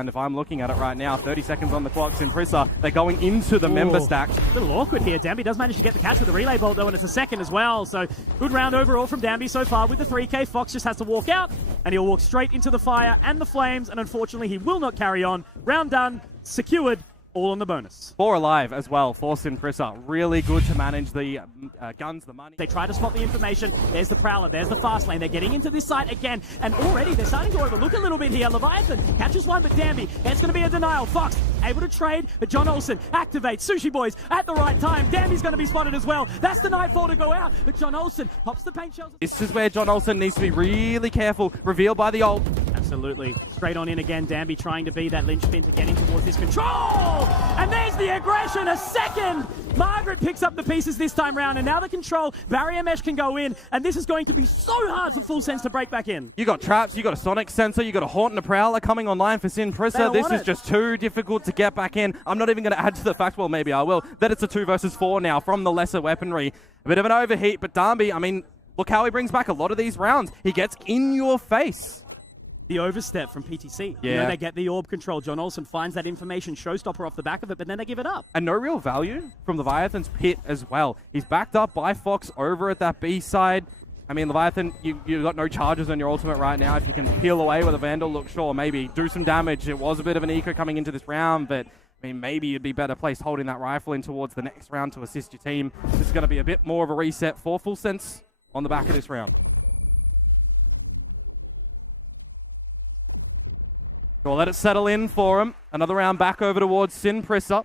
And if I'm looking at it right now, 30 seconds on the clock, Simprissa, they're going into the member stack. A little awkward here. Dambi does manage to get the catch with the relay bolt, though, and it's a second as well. So good round overall from Dambi so far with the 3K. Fox just has to walk out, and he'll walk straight into the fire and the flames, and unfortunately, he will not carry on. Round done, secured, all on the bonus. 4 alive as well for Simprissa. Really good to manage the guns, the money. They try to spot the information. There's the Prowler, there's the fast lane. They're getting into this site again, and already they're starting to overlook a little bit here. Leviathan catches one, but Dambi, it's going to be a denial. Fox able to trade, but John Olsen activates. Sushi Boys at the right time. Dambi's going to be spotted as well. That's the Nightfall to go out, but John Olsen pops the paint shells. This is where John Olsen needs to be really careful. Revealed by the ult. Absolutely. Straight on in again. Dambi trying to be that linchpin to get in towards this control. And there's the aggression. A second. Margaret picks up the pieces this time round. And now the control. Barrier mesh can go in. And this is going to be so hard for Full Sense to break back in. You got traps. You got a sonic sensor. You got a haunt and a prowler coming online for Simprissa. This is just too difficult to get back in. I'm not even going to add to the fact, well, maybe I will, that it's a 2 versus 4 now from the lesser weaponry. A bit of an overheat. But Dambi, I mean, look how he brings back a lot of these rounds. He gets in your face. The overstep from PTC. Yeah. You know, they get the orb control. John Olsen finds that information showstopper off the back of it, but then they give it up. And no real value from Leviathan's pit as well. He's backed up by Fox over at that B side. I mean, Leviathan, you've got no charges on your ultimate right now. If you can peel away with a Vandal, look, sure, maybe do some damage. It was a bit of an eco coming into this round, but I mean, maybe you'd be better placed holding that rifle in towards the next round to assist your team. This is going to be a bit more of a reset for Full Sense on the back of this round. We'll let it settle in for him. Another round back over towards Simprissa.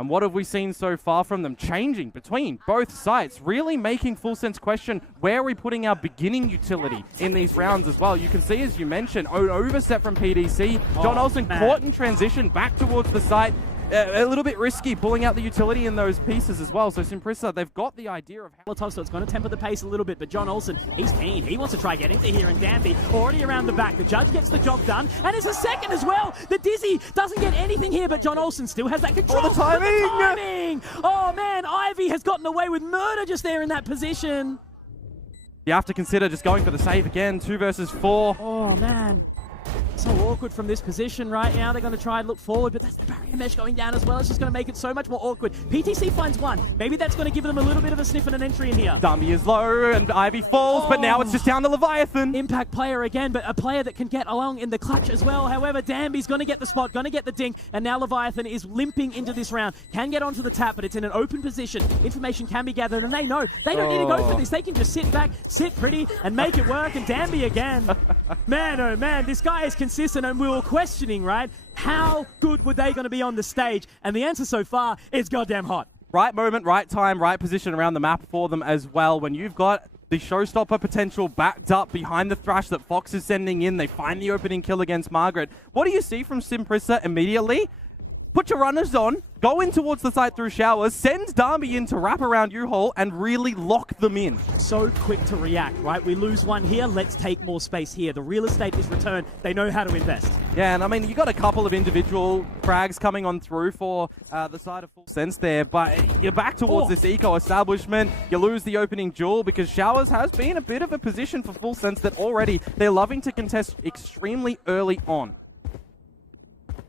And what have we seen so far from them? Changing between both sites, really making Full Sense question where are we putting our beginning utility in these rounds as well. You can see, as you mentioned, an overstep from PDC. John Olsen caught in transition back towards the site. A little bit risky pulling out the utility in those pieces as well. So Simprissa, they've got the idea of how... So it's going to temper the pace a little bit, but John Olsen, he's keen. He wants to try get into here, and Dambi already around the back. The judge gets the job done, and it's a second as well. The Dizzy doesn't get anything here, but John Olsen still has that control. Oh, the timing! Oh, man, Ivy has gotten away with murder just there in that position. You have to consider just going for the save again. 2 versus 4. Oh, man. So awkward from this position right now. They're going to try and look forward, but that's the barrier mesh going down as well. It's just going to make it so much more awkward. PTC finds one. Maybe that's going to give them a little bit of a sniff and an entry in here. Dambi is low and Ivy falls, but now it's just down to Leviathan. Impact player again, but a player that can get along in the clutch as well. However, Dambi's going to get the spot, going to get the dink, and now Leviathan is limping into this round. Can get onto the tap, but it's in an open position. Information can be gathered, and they know they don't need to go for this. They can just sit back, sit pretty, and make it work. And Dambi again. Man, oh man, this guy is consistent, and we were questioning, right? How good were they going to be on the stage? And the answer so far is goddamn hot. Right moment, right time, right position around the map for them as well. When you've got the showstopper potential backed up behind the thrash that Fox is sending in, they find the opening kill against Margaret. What do you see from Simprissa immediately? Put your runners on, go in towards the site through showers, send Dambi in to wrap around U-Haul and really lock them in. So quick to react, right? We lose one here, let's take more space here. The real estate is returned. They know how to invest. Yeah, and I mean, you got a couple of individual frags coming on through for the side of Full Sense there, but you're back towards this eco establishment. You lose the opening duel because Showers has been a bit of a position for Full Sense that already they're loving to contest extremely early on.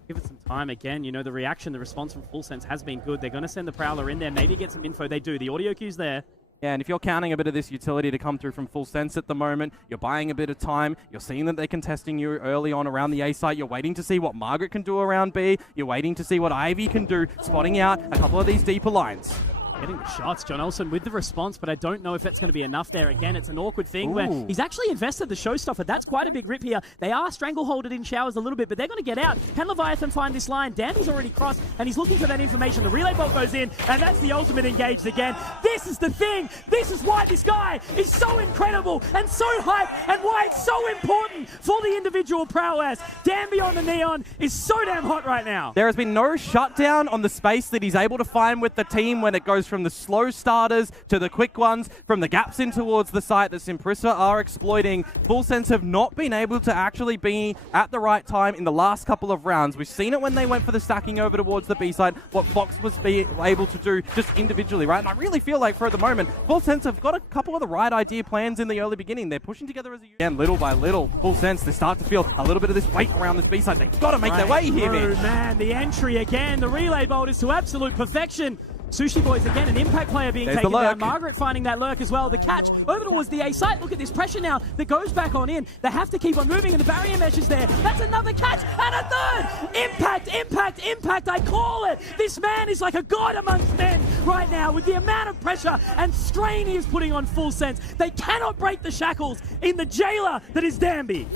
Give it some time again. You know, the reaction, the response from Full Sense has been good. They're going to send the Prowler in there, maybe get some info. They do. The audio cue's there. Yeah, and if you're counting a bit of this utility to come through from Full Sense at the moment, you're buying a bit of time. You're seeing that they're contesting you early on around the A site. You're waiting to see what Margaret can do around B. You're waiting to see what Ivy can do, spotting out a couple of these deeper lines. Getting the shots, John Olsen with the response, but I don't know if that's going to be enough there. Again, it's an awkward thing where he's actually invested the showstopper. That's quite a big rip here. They are strangleholded in showers a little bit, but they're going to get out. Can Leviathan find this line? Dambi's already crossed, and he's looking for that information. The relay bolt goes in, and that's the ultimate engaged again. This is the thing. This is why this guy is so incredible and so hyped, and why it's so important for the individual prowess. Dambi on the Neon is so damn hot right now. There has been no shutdown on the space that he's able to find with the team when it goes from the slow starters to the quick ones, from the gaps in towards the site that Simprissa are exploiting. Full Sense have not been able to actually be at the right time in the last couple of rounds. We've seen it when they went for the stacking over towards the B side, what Fox was able to do just individually, right? And I really feel like for the moment, Full Sense have got a couple of the right idea plans in the early beginning. They're pushing together as a unit. Again, little by little, Full Sense, they start to feel a little bit of this weight around this B side. They've got to make their way here, man. The entry again, the relay bolt is to absolute perfection. Sushi Boys again, an impact player being taken down. Margaret finding that lurk as well. The catch over towards the A site. Look at this pressure now that goes back on in. They have to keep on moving and the barrier mesh is there. That's another catch and a third. Impact, impact, impact. I call it. This man is like a god amongst men right now with the amount of pressure and strain he is putting on Full Sense. They cannot break the shackles in the jailer that is Dambi.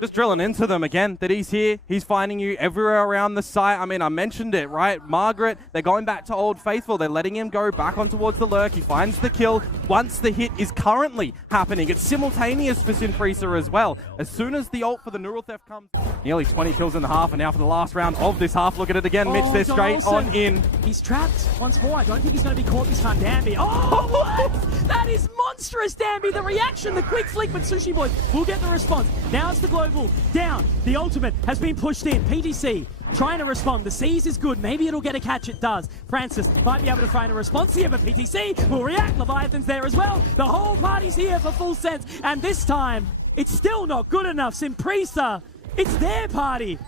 Just drilling into them again, that he's here. He's finding you everywhere around the site. I mean, I mentioned it, right? Margaret, they're going back to Old Faithful. They're letting him go back on towards the lurk. He finds the kill once the hit is currently happening. It's simultaneous for Simprissa as well. As soon as the ult for the Neural Theft comes, nearly 20 kills in the half, and now for the last round of this half, look at it again. Mitch, they're straight on in. He's trapped once more. I don't think he's going to be caught this time. Dambi. Oh, what? That is monstrous, Dambi. The reaction, the quick flick, but Sushi Boys will get the response. Now it's the global down. The ultimate has been pushed in. PTC trying to respond. The seize is good. Maybe it'll get a catch. It does. Francis might be able to find a response here, but PTC will react. Leviathan's there as well. The whole party's here for Full Sense, and this time it's still not good enough. Simprissa, it's their party.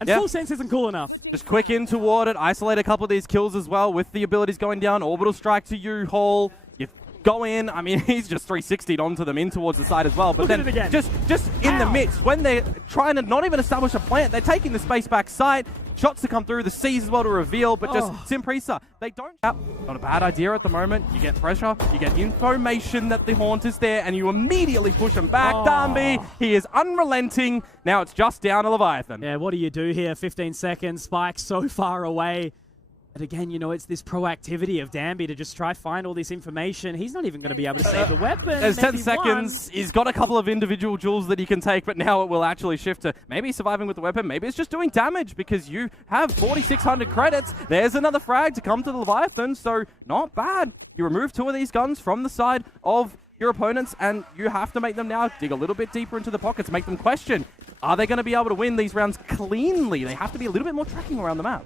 And Full Sense isn't cool enough. Just quick in toward it. Isolate a couple of these kills as well with the abilities going down. Orbital strike to you, Hall. You go in. I mean, he's just 360'd onto them in towards the side as well. But then just in the mix, when they're trying to not even establish a plant, they're taking the space back side. Shots to come through, the C's as well to reveal, but just Simprissa, they don't have. Not a bad idea at the moment. You get pressure, you get information that the Haunt is there, and you immediately push him back. Dambi, he is unrelenting. Now it's just down to Leviathan. Yeah, what do you do here? 15 seconds, Spike so far away. But again, you know, it's this proactivity of Dambi to just try find all this information. He's not even going to be able to save the weapon. There's 10 seconds. He's got a couple of individual jewels that he can take, but now it will actually shift to maybe surviving with the weapon. Maybe it's just doing damage because you have 4,600 credits. There's another frag to come to the Leviathan, so not bad. You remove 2 of these guns from the side of your opponents, and you have to make them now dig a little bit deeper into the pockets, make them question, are they going to be able to win these rounds cleanly? They have to be a little bit more tracking around the map.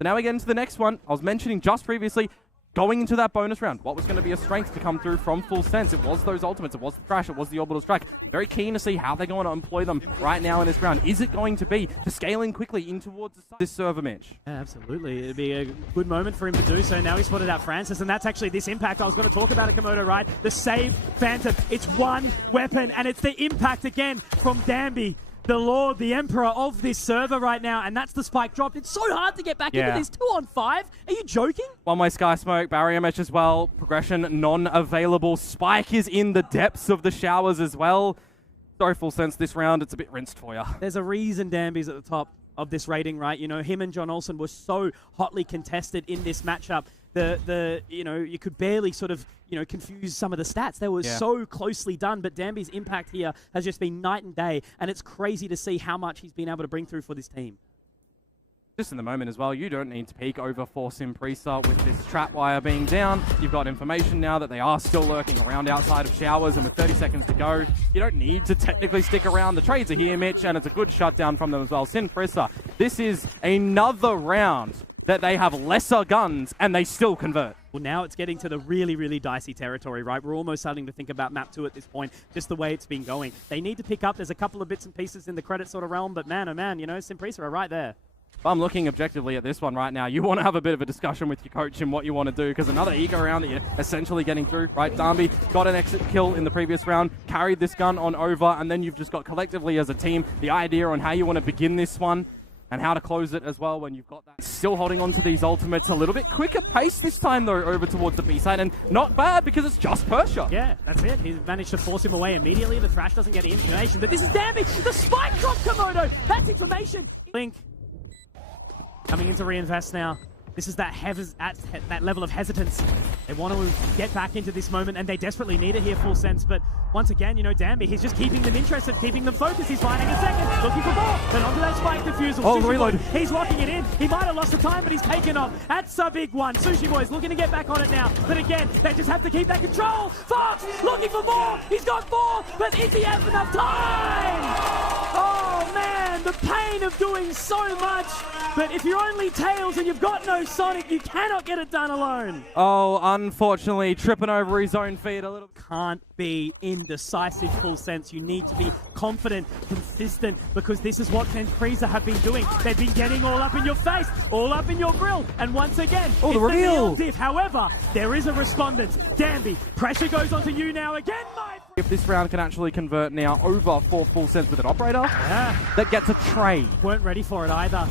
So now we get into the next one. I was mentioning just previously, going into that bonus round, what was going to be a strength to come through from Full Sense? It was those ultimates, it was the Thrash, it was the Orbital Strike. Very keen to see how they're going to employ them right now in this round. Is it going to be to scaling quickly in towards this server, Mitch? Yeah, absolutely. It'd be a good moment for him to do so. Now he spotted out Francis, and that's actually this impact I was going to talk about, Komodo, right? The save Phantom. It's one weapon, and it's the impact again from Dambi, the Lord, the Emperor of this server right now, and that's the spike dropped. It's so hard to get back into this 2-on-5. Are you joking? One-way Sky Smoke, barrier mesh as well, progression non-available. Spike is in the depths of the showers as well. Sorry, Full Sense, this round, it's a bit rinsed for you. There's a reason Dambi's at the top of this rating, right? You know, him and John Olsen were so hotly contested in this matchup. You know, you could barely sort of, you know, confuse some of the stats. They were so closely done, but Dambi's impact here has just been night and day, and it's crazy to see how much he's been able to bring through for this team. Just in the moment as well, you don't need to peek over for Simprissa with this trap wire being down. You've got information now that they are still lurking around outside of showers, and with 30 seconds to go, you don't need to technically stick around. The trades are here, Mitch, and it's a good shutdown from them as well. Simprissa, this is another round that they have lesser guns and they still convert. Well, now it's getting to the really, really dicey territory, right? We're almost starting to think about map 2 at this point, just the way it's been going. They need to pick up. There's a couple of bits and pieces in the credit sort of realm, but man, oh man, you know, Simprissa are right there. If I'm looking objectively at this one right now, you want to have a bit of a discussion with your coach and what you want to do, because another eco round that you're essentially getting through, right? Dambi got an exit kill in the previous round, carried this gun on over, and then you've just got collectively as a team the idea on how you want to begin this one and how to close it as well when you've got that. Still holding on to these ultimates a little bit quicker pace this time though over towards the B side, and not bad because it's just Persia. Yeah, that's it. He's managed to force him away immediately. The Thrash doesn't get information, but this is Dambi. The spike drop, Komodo. That's information. Link coming into reinvest now. This is that that level of hesitance. They want to get back into this moment, and they desperately need it here, full sense. But once again, you know, Dambi, he's just keeping them interested, keeping them focused. He's finding a second, looking for more. Then onto that spike defusal. Oh, the reload. He's locking it in. He might have lost the time, but he's taken off. That's a big one. Sushi Boy's looking to get back on it now. But again, they just have to keep that control. Fox looking for more. He's got more, but is he have enough time? Oh man, the pain of doing so much. But if you're only Tails and you've got no Sonic, you cannot get it done alone. Oh, unfortunately, tripping over his own feet a little. Can't be indecisive, full sense. You need to be confident, consistent, because this is what Frieza have been doing. They've been getting all up in your face, all up in your grill, and once again, oh, the reveal. Diff. However, there is a respondent. Dambi, pressure goes onto you now again, my. If this round can actually convert now over for full sense with an operator, that gets a trade. Weren't ready for it either.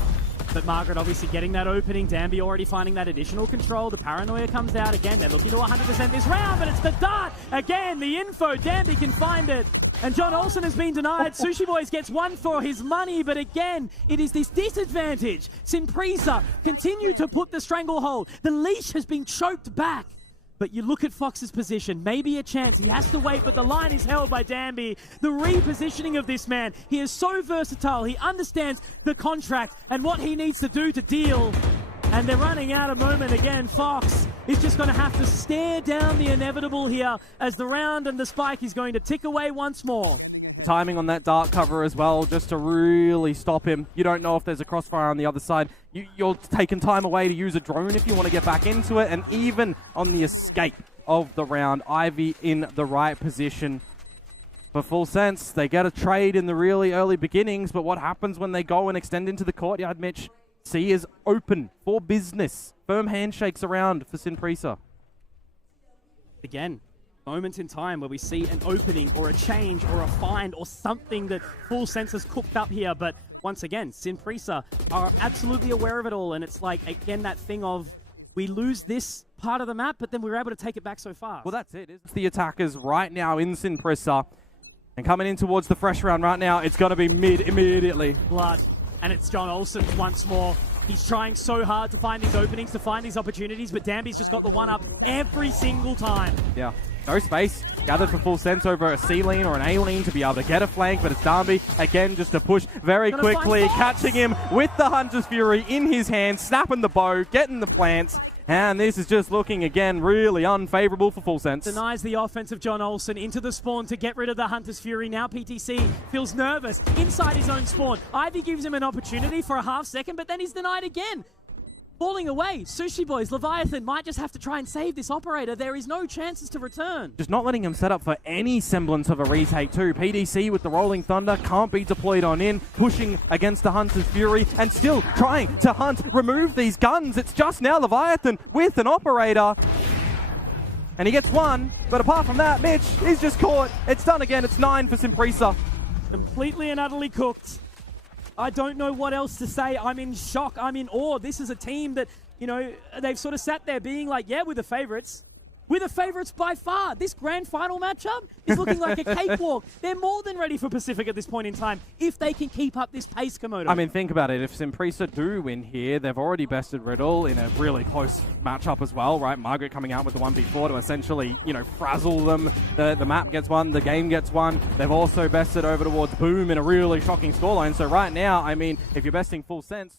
But Margaret obviously getting that opening. Dambi already finding that additional control. The paranoia comes out again. They're looking to 100% this round, but it's the dart. Again, the info. Dambi can find it. And John Olsen has been denied. Sushi Boys gets one for his money, but again, it is this disadvantage. Simprisa continue to put the stranglehold. The leash has been choked back. But you look at Fox's position, maybe a chance. He has to wait, but the line is held by Dambi. The repositioning of this man, he is so versatile. He understands the contract and what he needs to do to deal. And they're running out of moment again. Fox is just going to have to stare down the inevitable here as the round and the spike is going to tick away once more. Timing on that dart cover as well, just to really stop him. You don't know if there's a crossfire on the other side. You're taking time away to use a drone if you want to get back into it. And even on the escape of the round, Ivy in the right position. For full sense, they get a trade in the really early beginnings, but what happens when they go and extend into the courtyard, Mitch? C is open for business. Firm handshakes around for Simprisa. Again, moments in time where we see an opening or a change or a find or something that full sense has cooked up here. But once again, Simprisa are absolutely aware of it all. And it's like, again, that thing of we lose this part of the map, but then we were able to take it back so fast. Well, that's it. It's the attackers right now in Simprisa. And coming in towards the fresh round right now, it's going to be mid immediately. Blood. And it's John Olsen once more. He's trying so hard to find these openings, to find these opportunities, but Dambi's just got the one up every single time. Yeah. No space. Gathered for full sense over a C lane or an A lane to be able to get a flank, but it's Dambi, again, just to push very quickly, catching him with the Hunter's Fury in his hand, snapping the bow, getting the plants. And this is just looking, again, really unfavorable for full sense. Denies the offense of John Olsen into the spawn to get rid of the Hunter's Fury. Now PTC feels nervous inside his own spawn. Ivy gives him an opportunity for a half second, but then he's denied again. Falling away. Sushi Boys, Leviathan might just have to try and save this operator. There is no chances to return. Just not letting him set up for any semblance of a retake too. PDC with the Rolling Thunder can't be deployed on in, pushing against the Hunter's Fury and still trying to hunt, remove these guns. It's just now Leviathan with an operator. And he gets one, but apart from that, Mitch, he's just caught. It's done again. It's 9 for Simprisa. Completely and utterly cooked. I don't know what else to say. I'm in shock. I'm in awe. This is a team that, you know, they've sort of sat there being like, yeah, we're the favorites. We're the favorites by far. This grand final matchup is looking like a cakewalk. They're more than ready for Pacific at this point in time if they can keep up this pace, Komodo. I mean, think about it. If Simprisa do win here, they've already bested Riddle in a really close matchup as well, right? Margaret coming out with the 1v4 to essentially, you know, frazzle them. The map gets one, the game gets one. They've also bested over towards Boom in a really shocking scoreline. So right now, I mean, if you're besting full sense,